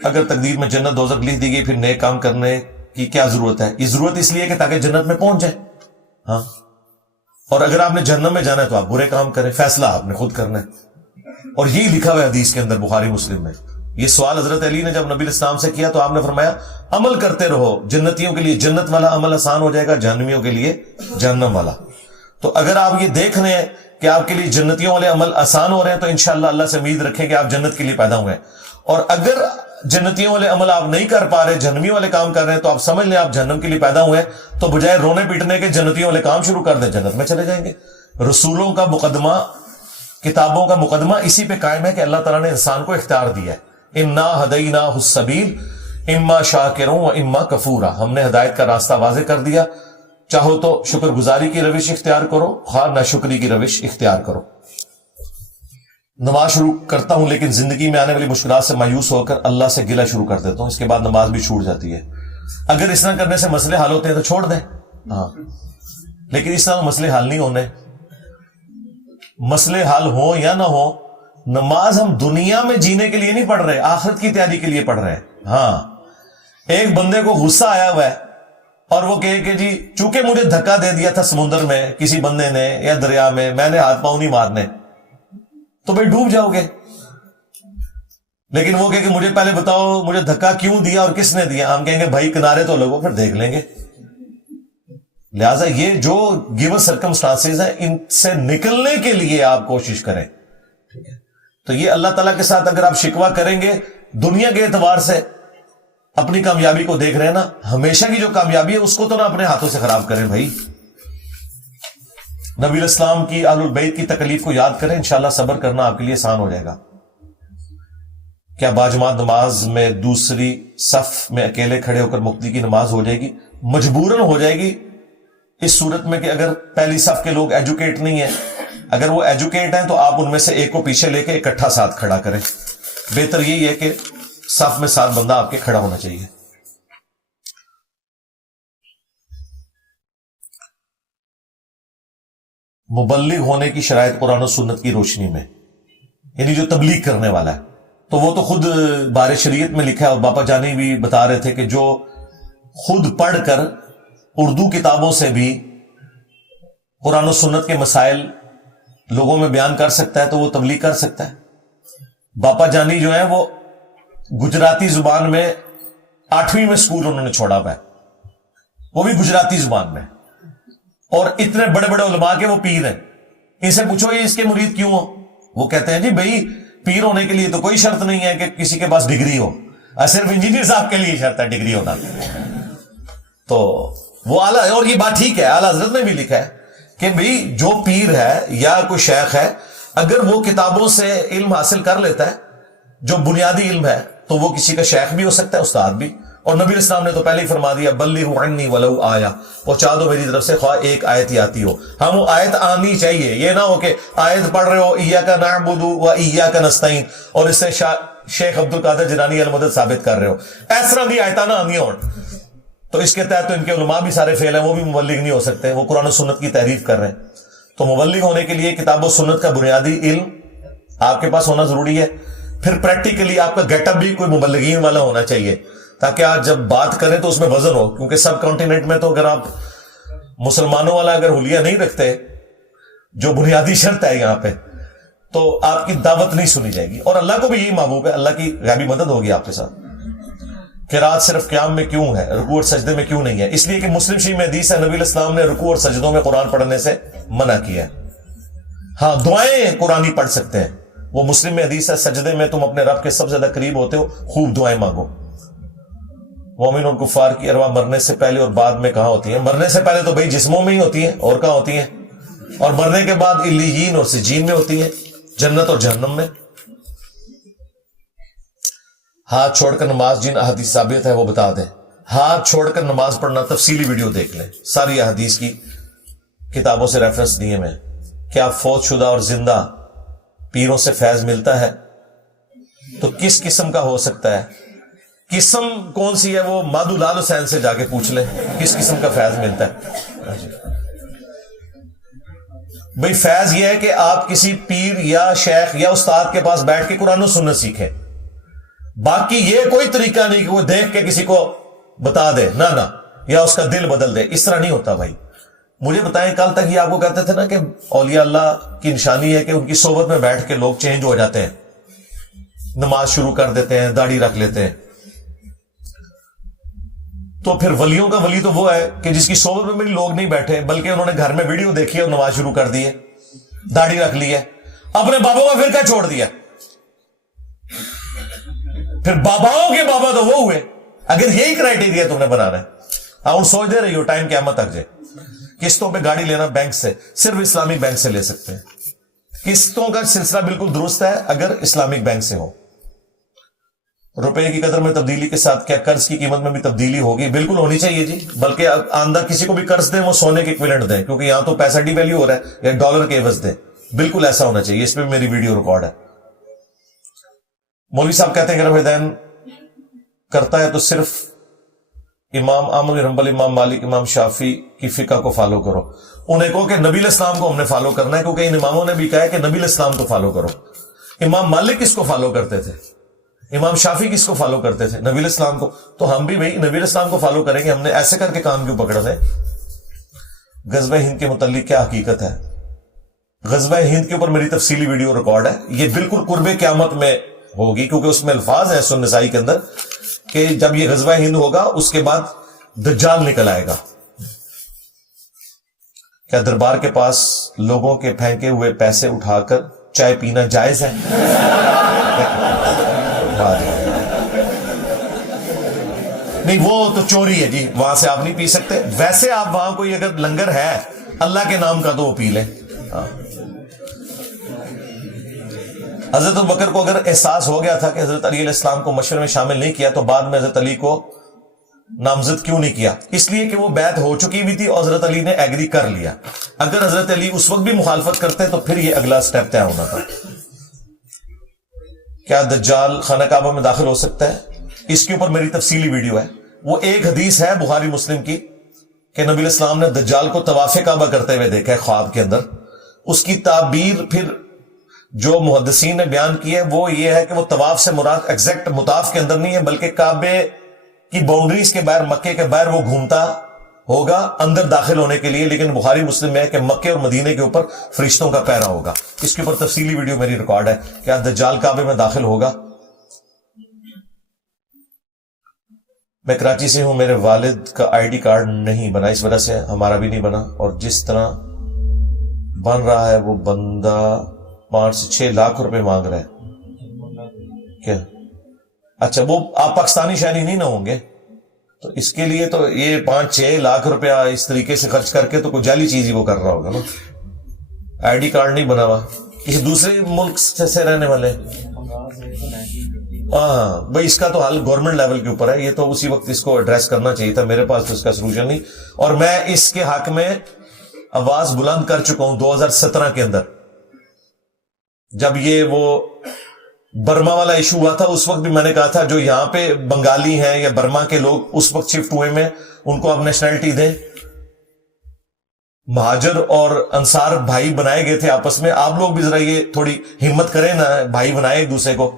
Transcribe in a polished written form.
اگر تقدیر میں جنت دوزخ لکھ دی گئی پھر نیک کام کرنے کی کیا ضرورت ہے؟ یہ ضرورت اس لیے کہ تاکہ جنت میں پہنچ جائے. ہاں، اور اگر آپ نے جہنم میں جانا ہے تو آپ برے کام کریں، فیصلہ آپ نے خود کرنا ہے. اور یہی لکھا ہوا ہے حدیث کے اندر بخاری مسلم میں. یہ سوال حضرت علی نے جب نبی اسلام سے کیا تو آپ نے فرمایا عمل کرتے رہو، جنتیوں کے لیے جنت والا عمل آسان ہو جائے گا، جہنمیوں کے لیے جہنم والا. تو اگر آپ یہ دیکھ رہے ہیں کہ آپ کے لیے جنتیوں والے عمل آسان ہو رہے ہیں تو انشاءاللہ اللہ سے امید رکھیں کہ آپ جنت کے لیے پیدا ہوئے ہیں. اور اگر جنتیوں والے عمل آپ نہیں کر پا رہے، جہنمی والے کام کر رہے ہیں، تو آپ سمجھ لیں آپ جہنم کے لیے پیدا ہوئے ہیں. تو بجائے رونے پیٹنے کے جنتیوں والے کام شروع کر دیں، جنت میں چلے جائیں گے. رسولوں کا مقدمہ، کتابوں کا مقدمہ اسی پہ قائم ہے کہ اللہ تعالیٰ نے انسان کو اختیار دیا ہے. انا ہدیناہ السبیل اما شاکرا و اما کفورا. ہم نے ہدایت کا راستہ واضح کر دیا، چاہو تو شکر گزاری کی روش اختیار کرو، خواہ ناشکری کی روش اختیار کرو. نماز شروع کرتا ہوں لیکن زندگی میں آنے والی مشکلات سے مایوس ہو کر اللہ سے گلہ شروع کر دیتا ہوں، اس کے بعد نماز بھی چھوٹ جاتی ہے. اگر اس طرح کرنے سے مسئلے حل ہوتے ہیں تو چھوڑ دیں. ہاں، لیکن اس طرح مسئلے حل نہیں ہونے. مسئلے حل ہوں یا نہ ہو، نماز ہم دنیا میں جینے کے لیے نہیں پڑھ رہے، آخرت کی تیاری کے لیے پڑھ رہے ہیں. ہاں، ایک بندے کو غصہ آیا ہوا ہے اور وہ کہے کہ جی چونکہ مجھے دھکا دے دیا تھا سمندر میں کسی بندے نے یا دریا میں نے ہاتھ پاؤں نہیں مارنے، تو بھائی ڈوب جاؤ گے. لیکن وہ کہے کہ مجھے پہلے بتاؤ مجھے دھکا کیوں دیا اور کس نے دیا. ہم کہیں گے بھائی کنارے تو لگو، پھر دیکھ لیں گے. لہٰذا یہ جو گیون سرکمسٹانسز ہیں ان سے نکلنے کے لیے آپ کوشش کریں. ٹھیک ہے، تو یہ اللہ تعالیٰ کے ساتھ اگر آپ شکوہ کریں گے دنیا کے اعتبار سے اپنی کامیابی کو دیکھ رہے ہیں نا، ہمیشہ کی جو کامیابی ہے اس کو تو نہ اپنے ہاتھوں سے خراب کریں بھائی. نبی علیہ السلام کی اہل البیت کی تکلیف کو یاد کریں، انشاءاللہ صبر کرنا آپ کے لیے آسان ہو جائے گا. کیا باجماعت نماز میں دوسری صف میں اکیلے کھڑے ہو کر مقتدی کی نماز ہو جائے گی؟ مجبوراً ہو جائے گی اس صورت میں کہ اگر پہلی صف کے لوگ ایجوکیٹ نہیں ہیں. اگر وہ ایجوکیٹ ہیں تو آپ ان میں سے ایک کو پیچھے لے کے اکٹھا ساتھ کھڑا کریں. بہتر یہی ہے کہ صف میں 7 بندہ آپ کے کھڑا ہونا چاہیے. مبلغ ہونے کی شرائط قرآن و سنت کی روشنی میں، یعنی جو تبلیغ کرنے والا ہے تو وہ تو خود بار شریعت میں لکھا ہے. اور باپا جانی بھی بتا رہے تھے کہ جو خود پڑھ کر اردو کتابوں سے بھی قرآن و سنت کے مسائل لوگوں میں بیان کر سکتا ہے تو وہ تبلیغ کر سکتا ہے. باپا جانی جو ہے وہ گجراتی زبان میں 8ویں میں سکول انہوں نے چھوڑا ہوا ہے، وہ بھی گجراتی زبان میں. اور اتنے بڑے بڑے علماء کے وہ پیر ہیں. ان سے پوچھو یہ اس کے مرید کیوں ہو؟ وہ کہتے ہیں جی بھائی پیر ہونے کے لیے تو کوئی شرط نہیں ہے کہ کسی کے پاس ڈگری ہو، صرف انجینئر صاحب کے لیے شرط ہے ڈگری ہونا. تو وہ اعلیٰ، اور یہ بات ٹھیک ہے، اعلیٰ حضرت نے بھی لکھا ہے کہ بھئی جو پیر ہے یا کوئی شیخ ہے اگر وہ کتابوں سے علم حاصل کر لیتا ہے جو بنیادی علم ہے تو وہ کسی کا شیخ بھی ہو سکتا ہے، استاد بھی. اور نبی اسلام نے تو پہلے ہی فرما دیا بلغوا عنی ولو آیا، پہنچا دو میری طرف سے خواہ ایک آیت ہی آتی ہو. ہم وہ آیت آنی چاہیے، یہ نہ ہو کہ آیت پڑھ رہے ہو ایاک نعبد و ایاک نستعین اور اس سے شیخ عبد القادر جیلانی المدد ثابت کر رہے ہو. اس طرح دی آیتاں نہ آنی ہو تو اس کے تحت تو ان کے علماء بھی سارے فیل ہیں، وہ بھی مبلغ نہیں ہو سکتے، وہ قرآن و سنت کی تحریف کر رہے ہیں. تو مبلغ ہونے کے لیے کتاب و سنت کا بنیادی علم آپ کے پاس ہونا ضروری ہے. پھر پریکٹیکلی آپ کا گیٹ اپ بھی کوئی مبلغین والا ہونا چاہیے تاکہ آپ جب بات کریں تو اس میں وزن ہو. کیونکہ سب کانٹیننٹ میں تو اگر آپ مسلمانوں والا اگر حلیہ نہیں رکھتے جو بنیادی شرط ہے یہاں پہ تو آپ کی دعوت نہیں سنی جائے گی. اور اللہ کو بھی یہی محبوب ہے، اللہ کی غیبی مدد ہوگی آپ کے ساتھ. قرات صرف قیام میں کیوں ہے، رکوع اور سجدے میں کیوں نہیں ہے؟ اس لیے کہ مسلم شریف میں حدیث ہے نبی علیہ السلام نے رکوع اور سجدوں میں قرآن پڑھنے سے منع کیا ہے. ہاں دعائیں قرآنی پڑھ سکتے ہیں، وہ مسلم میں حدیث ہے سجدے میں تم اپنے رب کے سب سے زیادہ قریب ہوتے ہو، خوب دعائیں مانگو. مومن اور کفار کی ارواح مرنے سے پہلے اور بعد میں کہاں ہوتی ہیں؟ مرنے سے پہلے تو بھائی جسموں میں ہی ہوتی ہیں، اور کہاں ہوتی ہیں؟ اور مرنے کے بعد علیین اور سجین میں ہوتی ہیں، جنت اور جہنم میں. ہاتھ چھوڑ کر نماز جن احادیث ثابت ہے وہ بتا دیں. ہاتھ چھوڑ کر نماز پڑھنا تفصیلی ویڈیو دیکھ لیں، ساری احادیث کی کتابوں سے ریفرنس دیے میں. کیا فوت شدہ اور زندہ پیروں سے فیض ملتا ہے؟ تو کس قسم کا ہو سکتا ہے؟ قسم کون سی ہے وہ مادو لال حسین سے جا کے پوچھ لیں کس قسم کا فیض ملتا ہے. بھئی فیض یہ ہے کہ آپ کسی پیر یا شیخ یا استاد کے پاس بیٹھ کے قرآن و سنت سیکھیں. باقی یہ کوئی طریقہ نہیں کہ وہ دیکھ کے کسی کو بتا دے، نہ یا اس کا دل بدل دے، اس طرح نہیں ہوتا بھائی. مجھے بتائیں، کل تک یہ آپ کو کہتے تھے نا کہ اولیاء اللہ کی نشانی ہے کہ ان کی صحبت میں بیٹھ کے لوگ چینج ہو جاتے ہیں، نماز شروع کر دیتے ہیں، داڑھی رکھ لیتے ہیں. تو پھر ولیوں کا ولی تو وہ ہے کہ جس کی صحبت میں بھی لوگ نہیں بیٹھے، بلکہ انہوں نے گھر میں ویڈیو دیکھی اور نماز شروع کر دی ہے، داڑھی رکھ لی ہے، اپنے بابوں کا فرقہ چھوڑ دیا. پھر باباؤں کے بابا تو وہ ہوئے. اگر یہی کرائٹیریا تم نے بنانا ہے، ہاں سوچ دے رہی ہو ٹائم قیامت تک جائے. قسطوں پہ گاڑی لینا بینک سے، صرف اسلامک بینک سے لے سکتے ہیں. قسطوں کا سلسلہ بالکل درست ہے اگر اسلامک بینک سے ہو. روپے کی قدر میں تبدیلی کے ساتھ کیا قرض کی قیمت میں بھی تبدیلی ہوگی؟ بالکل ہونی چاہیے جی. بلکہ آندہ کسی کو بھی قرض دیں وہ سونے کے ایکویلنٹ دیں، کیونکہ یہاں تو پیسہ ڈی ویلیو ہو رہا ہے، یا ڈالر کے عوض دیں. بالکل ایسا ہونا چاہیے. اس پہ میری ویڈیو ریکارڈ ہے. مولوی صاحب کہتے ہیں کہ رفیدین کرتا ہے تو صرف امام احمد بن حنبل، امام مالک، امام شافعی کی فقہ کو فالو کرو. انہیں کہو کہ نبی علیہ السلام کو ہم نے فالو کرنا ہے، کیونکہ ان اماموں نے بھی کہا ہے کہ نبی علیہ السلام کو فالو کرو. امام مالک کس کو فالو کرتے تھے؟ امام شافعی کس کو فالو کرتے تھے؟ نبی علیہ السلام کو. تو ہم بھی بھائی نبی علیہ السلام کو فالو کریں گے. ہم نے ایسے کر کے کام کیوں پکڑا ہے؟ غزوہ ہند کے متعلق کیا حقیقت ہے؟ غزوہ ہند کے اوپر میری تفصیلی ویڈیو ریکارڈ ہے. یہ بالکل قرب قیامت میں ہوگی، کیونکہ اس میں الفاظ ہیں سنن نسائی کے اندر کہ جب یہ غزوہ ہند ہوگا اس کے بعد دجال نکل آئے گا. کیا دربار کے پاس لوگوں کے پھینکے ہوئے پیسے اٹھا کر چائے پینا جائز ہے؟ نہیں، وہ تو چوری ہے جی، وہاں سے آپ نہیں پی سکتے. ویسے آپ وہاں کوئی اگر لنگر ہے اللہ کے نام کا تو وہ پی لیں. حضرت ابوبکر کو اگر احساس ہو گیا تھا کہ حضرت علی علیہ السلام کو مشورے میں شامل نہیں کیا تو بعد میں حضرت علی کو نامزد کیوں نہیں کیا؟ اس لیے کہ وہ بیعت ہو چکی بھی تھی اور حضرت علی نے ایگری کر لیا. اگر حضرت علی اس وقت بھی مخالفت کرتے تو پھر یہ اگلا سٹیپ طے ہونا تھا. کیا دجال خانہ کعبہ میں داخل ہو سکتا ہے؟ اس کے اوپر میری تفصیلی ویڈیو ہے. وہ ایک حدیث ہے بخاری مسلم کی کہ نبی علیہ السلام نے دجال کو طواف کعبہ کرتے ہوئے دیکھا ہے خواب کے اندر. اس کی تعبیر پھر جو محدثین نے بیان کی ہے وہ یہ ہے کہ وہ طواف سے مراد ایگزیکٹ مطاف کے اندر نہیں ہے، بلکہ کعبے کی باؤنڈریز کے باہر، مکے کے باہر وہ گھومتا ہوگا اندر داخل ہونے کے لیے. لیکن بخاری مسلم میں ہے کہ مکے اور مدینے کے اوپر فرشتوں کا پیرا ہوگا. اس کے اوپر تفصیلی ویڈیو میری ریکارڈ ہے. کیا دجال کعبے میں داخل ہوگا؟ میں کراچی سے ہوں، میرے والد کا آئی ڈی کارڈ نہیں بنا، اس وجہ سے ہمارا بھی نہیں بنا، اور جس طرح بن رہا ہے وہ بندہ 5 سے 6 لاکھ روپے مانگ رہا ہے. کیا اچھا، وہ آپ پاکستانی شہری نہیں نہ ہوں گے تو اس کے لیے تو یہ 5-6 لاکھ روپیہ اس طریقے سے خرچ کر کے تو کوئی جعلی چیز ہی وہ کر رہا ہوگا نا. آئی ڈی کارڈ نہیں بنا ہوا، کسی دوسرے ملک سے رہنے والے. ہاں بھائی، اس کا تو حل گورنمنٹ لیول کے اوپر ہے. یہ تو اسی وقت اس کو ایڈریس کرنا چاہیے تھا. میرے پاس تو اس کا سلوشن نہیں، اور میں اس کے حق میں آواز بلند کر چکا ہوں 2017 کے اندر. جب یہ وہ برما والا ایشو ہوا تھا اس وقت بھی میں نے کہا تھا جو یہاں پہ بنگالی ہیں یا برما کے لوگ اس وقت شفٹ ہوئے میں ان کو اب نیشنلٹی دیں. مہاجر اور انصار بھائی بنائے گئے تھے آپس میں. آپ لوگ بھی ذرا یہ تھوڑی ہمت کریں نا، بھائی بنائے ایک دوسرے کو.